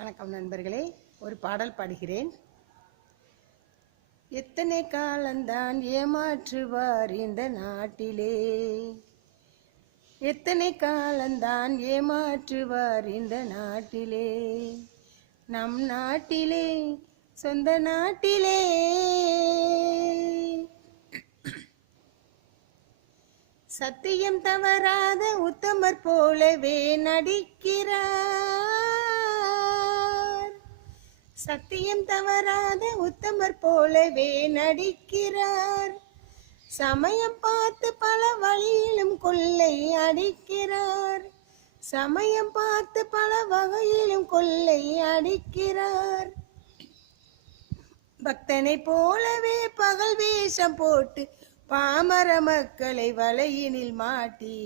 வணக்கம் நண்பர்களே, ஒரு பாடல் பாடுகிறேன். எத்தனை காலந்தான் ஏமாற்றுவார் இந்த நாட்டிலே, எத்தனை காலந்தான் ஏமாற்றுவார் இந்த நாட்டிலே, நம் நாட்டிலே, சொந்த நாட்டிலே. சத்தியம் தவறாத உத்தமர் போலவே நடிக்கிறார், சத்தியம் தவறாத உத்தமர் போலவே நடிக்கிறார். சமயம் பார்த்து பல வழியிலும் கொள்ளை அடிக்கிறார், சமயம் பார்த்து பல வகையிலும் கொள்ளை அடிக்கிறார். பக்தனை போலவே பகல் வேஷம் போட்டு பாமர மக்களை வலையினில் மாட்டி